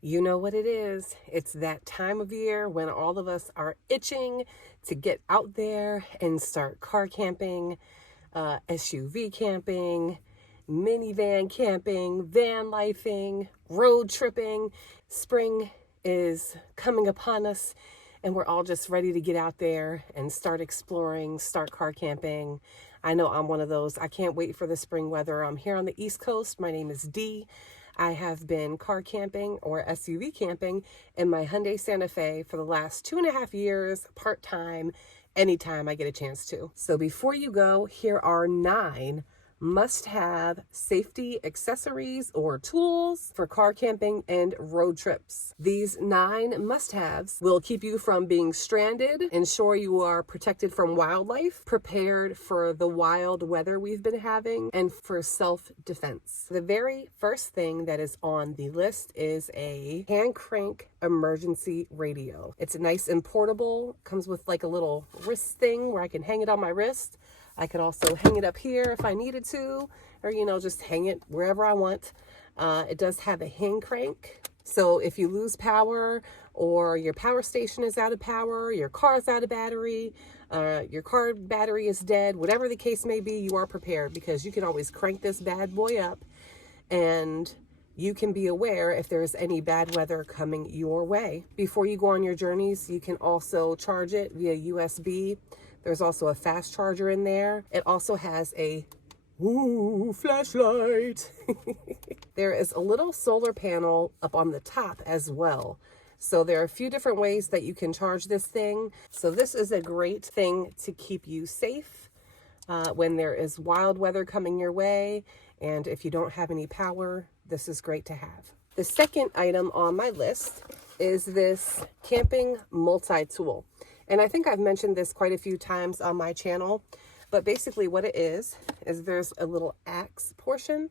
You know what it is. It's that time of year when all of us are itching to get out there and start car camping, SUV camping, minivan camping, van lifing, road tripping. Spring is coming upon us and we're all just ready to get out there and start exploring, start car camping. I know I'm one of those. I can't wait for the spring weather. I'm here on the East Coast. My name is Dee. I have been car camping or SUV camping in my Hyundai Santa Fe for the last 2.5 years, part-time, anytime I get a chance to. So before you go, here are 9 must-have safety accessories or tools for car camping and road trips. These 9 must-haves will keep you from being stranded, ensure you are protected from wildlife, prepared for the wild weather we've been having, and for self-defense. The very first thing that is on the list is a hand crank emergency radio. It's nice and portable, comes with like a little wrist thing where I can hang it on my wrist. I could also hang it up here if I needed to, or, just hang it wherever I want. It does have a hand crank. So if you lose power or your power station is out of power, your car is out of battery, your car battery is dead, whatever the case may be, you are prepared because you can always crank this bad boy up and you can be aware if there's any bad weather coming your way. Before you go on your journeys, you can also charge it via USB. There's also a fast charger in there. It also has a flashlight. There is a little solar panel up on the top as well. So there are a few different ways that you can charge this thing. So this is a great thing to keep you safe when there is wild weather coming your way. And if you don't have any power, this is great to have. The second item on my list is this camping multi-tool. And I think I've mentioned this quite a few times on my channel, but basically what it is there's a little axe portion,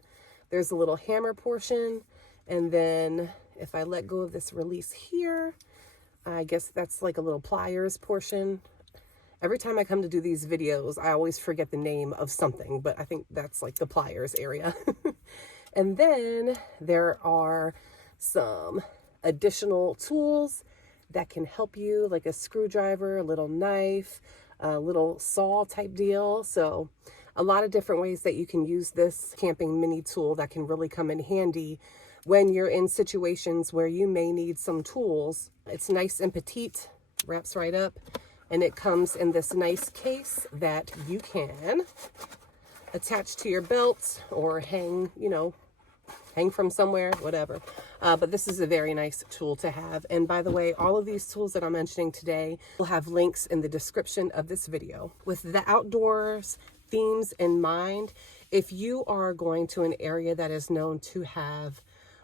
there's a little hammer portion, and then if I let go of this release here, I guess that's like a little pliers portion. Every time I come to do these videos, I always forget the name of something, but I think that's like the pliers area. And then there are some additional tools that can help you, like a screwdriver, a little knife, a little saw type deal. So a lot of different ways that you can use this camping mini tool that can really come in handy when you're in situations where you may need some tools. It's nice and petite, wraps right up, and it comes in this nice case that you can attach to your belt or hang from somewhere, whatever. But this is a very nice tool to have. And by the way, all of these tools that I'm mentioning today will have links in the description of this video. With the outdoors themes in mind, if you are going to an area that is known to have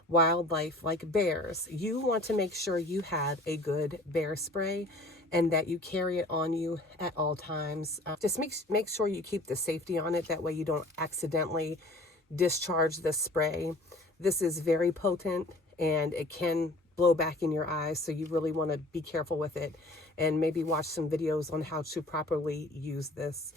wildlife like bears, you want to make sure you have a good bear spray and that you carry it on you at all times. Just make sure you keep the safety on it. That way you don't accidentally discharge the spray. This is very potent and it can blow back in your eyes, so you really want to be careful with it and maybe watch some videos on how to properly use this,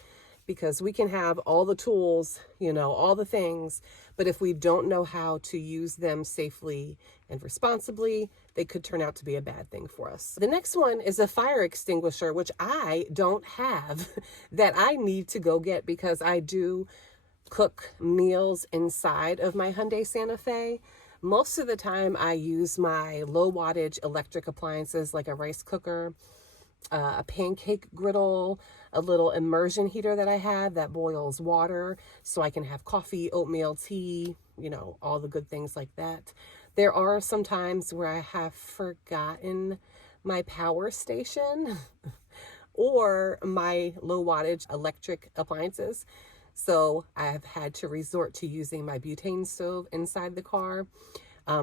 because we can have all the tools, all the things, but if we don't know how to use them safely and responsibly, they could turn out to be a bad thing for us. The next one is a fire extinguisher, which I don't have, that I need to go get because I do cook meals inside of my Hyundai Santa Fe. Most of the time I use my low wattage electric appliances like a rice cooker, a pancake griddle, a little immersion heater that I have that boils water so I can have coffee, oatmeal, tea, all the good things like that. There are some times where I have forgotten my power station or my low wattage electric appliances. So I've had to resort to using my butane stove inside the car.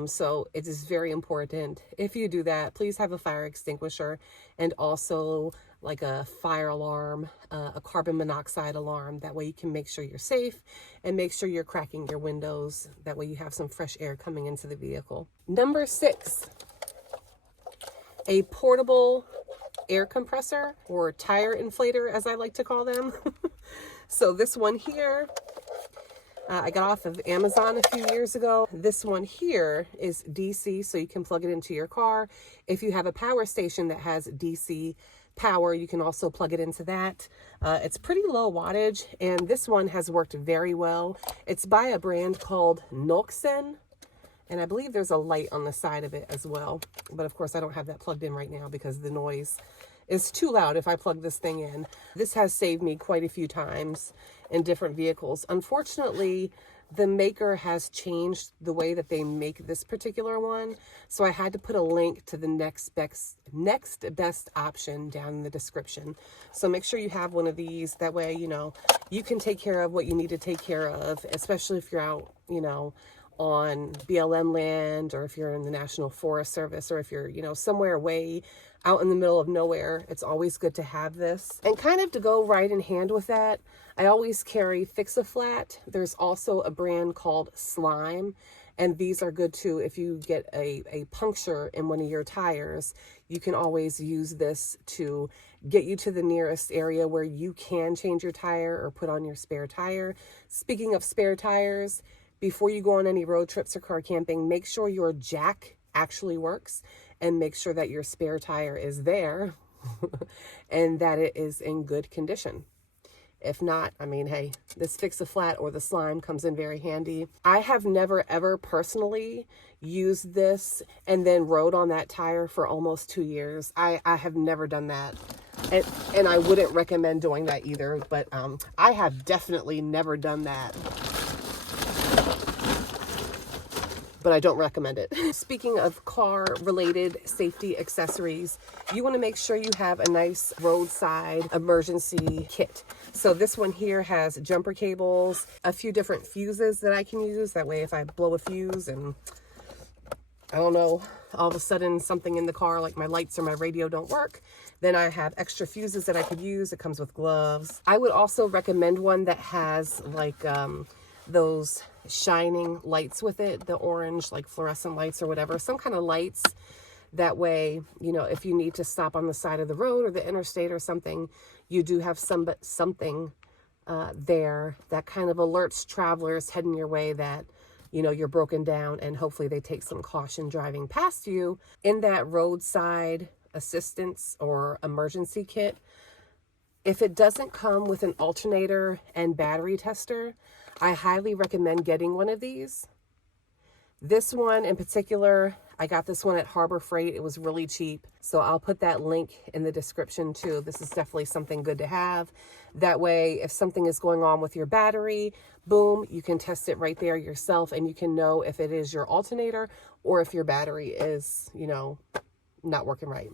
So it is very important. If you do that, please have a fire extinguisher and also like a fire alarm, a carbon monoxide alarm. That way you can make sure you're safe and make sure you're cracking your windows. That way you have some fresh air coming into the vehicle. Number 6, a portable air compressor or tire inflator, as I like to call them. So this one here, I got off of Amazon a few years ago. This one here is DC, so you can plug it into your car. If you have a power station that has DC power, you can also plug it into that. It's pretty low wattage, and this one has worked very well. It's by a brand called Noxen, and I believe there's a light on the side of it as well. But of course, I don't have that plugged in right now because the noise is too loud if I plug this thing in. This has saved me quite a few times in different vehicles. Unfortunately, the maker has changed the way that they make this particular one. So I had to put a link to the next best option down in the description. So make sure you have one of these. That way, you know, you can take care of what you need to take care of, especially if you're out, you know, on BLM land, or if you're in the National Forest Service, or if you're, you know, somewhere way out in the middle of nowhere. It's always good to have this. And kind of to go right in hand with that, I always carry Fix-A-Flat. There's also a brand called Slime, and these are good too. If you get a puncture in one of your tires, you can always use this to get you to the nearest area where you can change your tire or put on your spare tire. Speaking of spare tires, before you go on any road trips or car camping, make sure your jack actually works, and make sure that your spare tire is there and that it is in good condition. If not, I mean, hey, this Fix-A-Flat or the Slime comes in very handy. I have never ever personally used this and then rode on that tire for almost 2 years. I have never done that. And I wouldn't recommend doing that either, but I have definitely never done that. But I don't recommend it. Speaking of car-related safety accessories, you want to make sure you have a nice roadside emergency kit. So this one here has jumper cables, a few different fuses that I can use. That way if I blow a fuse and, I don't know, all of a sudden something in the car, like my lights or my radio don't work, then I have extra fuses that I could use. It comes with gloves. I would also recommend one that has like those shining lights with it, the orange like fluorescent lights or whatever, some kind of lights. That way, you know, if you need to stop on the side of the road or the interstate or something, you do have something there that kind of alerts travelers heading your way that, you know, you're broken down, and hopefully they take some caution driving past you. In that roadside assistance or emergency kit, if it doesn't come with an alternator and battery tester, I highly recommend getting one of these. This one in particular, I got this one at Harbor Freight. It was really cheap. So I'll put that link in the description too. This is definitely something good to have. That way, if something is going on with your battery, boom, you can test it right there yourself, and you can know if it is your alternator or if your battery is, you know, not working right.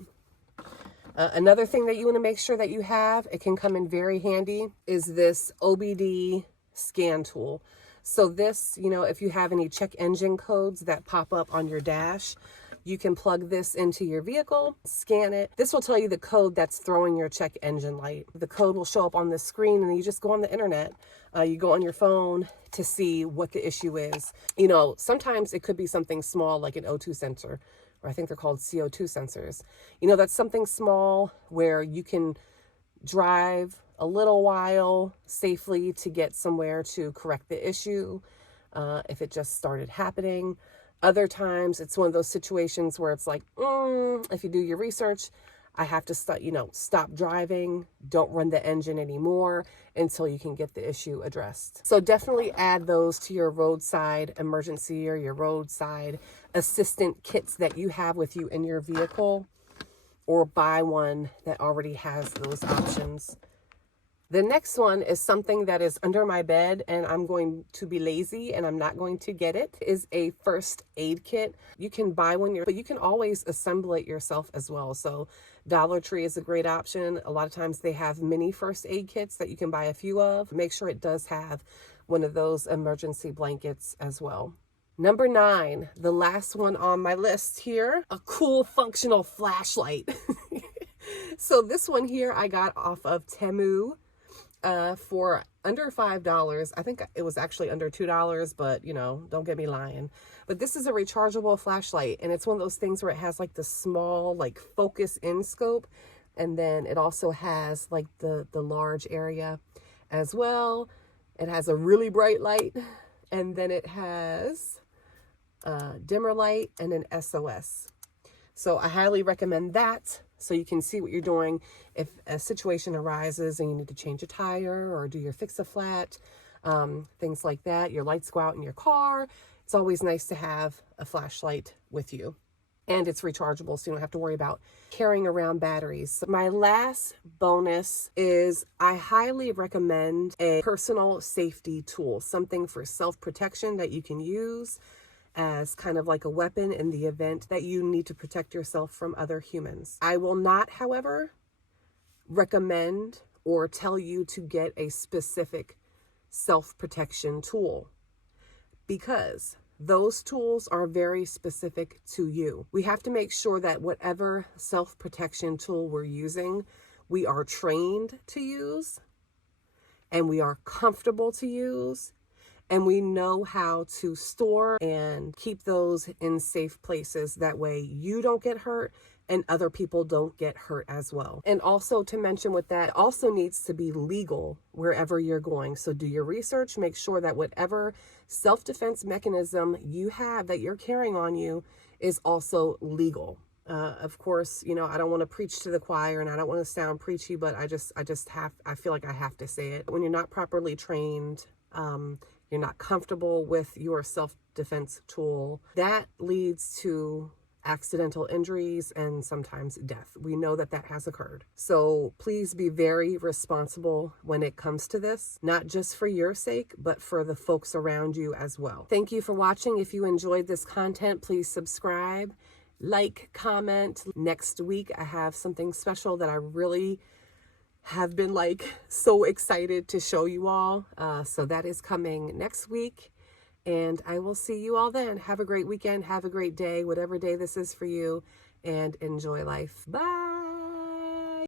Another thing that you want to make sure that you have, it can come in very handy, is this OBD scan tool. So this, you know, if you have any check engine codes that pop up on your dash, you can plug this into your vehicle, scan it. This will tell you the code that's throwing your check engine light. The code will show up on the screen, and you just go on the internet. You go on your phone to see what the issue is. You know, sometimes it could be something small like an O2 sensor, or I think they're called CO2 sensors. You know, that's something small where you can drive a little while safely to get somewhere to correct the issue if it just started happening. Other times it's one of those situations where it's like, if you do your research, I have to stop driving, don't run the engine anymore until you can get the issue addressed. So definitely add those to your roadside emergency or your roadside assistant kits that you have with you in your vehicle, or buy one that already has those options. The next one is something that is under my bed, and I'm going to be lazy and I'm not going to get it, is a first aid kit. You can buy one, but you can always assemble it yourself as well. So Dollar Tree is a great option. A lot of times they have mini first aid kits that you can buy a few of. Make sure it does have one of those emergency blankets as well. Number 9, the last one on my list here, a cool functional flashlight. So this one here I got off of Temu for under $5. I think it was actually under $2, but you know, don't get me lying. But this is a rechargeable flashlight, and it's one of those things where it has like the small like focus in scope, and then it also has like the large area as well. It has a really bright light, and then it has a dimmer light and an SOS. So I highly recommend that so you can see what you're doing if a situation arises and you need to change a tire or do your fix-a-flat, things like that. Your lights go out in your car. It's always nice to have a flashlight with you. And it's rechargeable, so you don't have to worry about carrying around batteries. So my last bonus is I highly recommend a personal safety tool, something for self-protection that you can use as kind of like a weapon in the event that you need to protect yourself from other humans. I will not, however, recommend or tell you to get a specific self-protection tool, because those tools are very specific to you. We have to make sure that whatever self-protection tool we're using, we are trained to use, and we are comfortable to use, and we know how to store and keep those in safe places. That way you don't get hurt and other people don't get hurt as well. And also to mention with that, also needs to be legal wherever you're going. So do your research, make sure that whatever self-defense mechanism you have that you're carrying on you is also legal. Of course, you know, I don't want to preach to the choir and I don't want to sound preachy, but I feel like I have to say it. When you're not properly trained, you're not comfortable with your self-defense tool, that leads to accidental injuries and sometimes death. We know that that has occurred. So please be very responsible when it comes to this, not just for your sake, but for the folks around you as well. Thank you for watching. If you enjoyed this content, please subscribe, like, comment. Next week, I have something special that I really have been like so excited to show you all. So that is coming next week. And I will see you all then. Have a great weekend. Have a great day, whatever day this is for you, and enjoy life. Bye.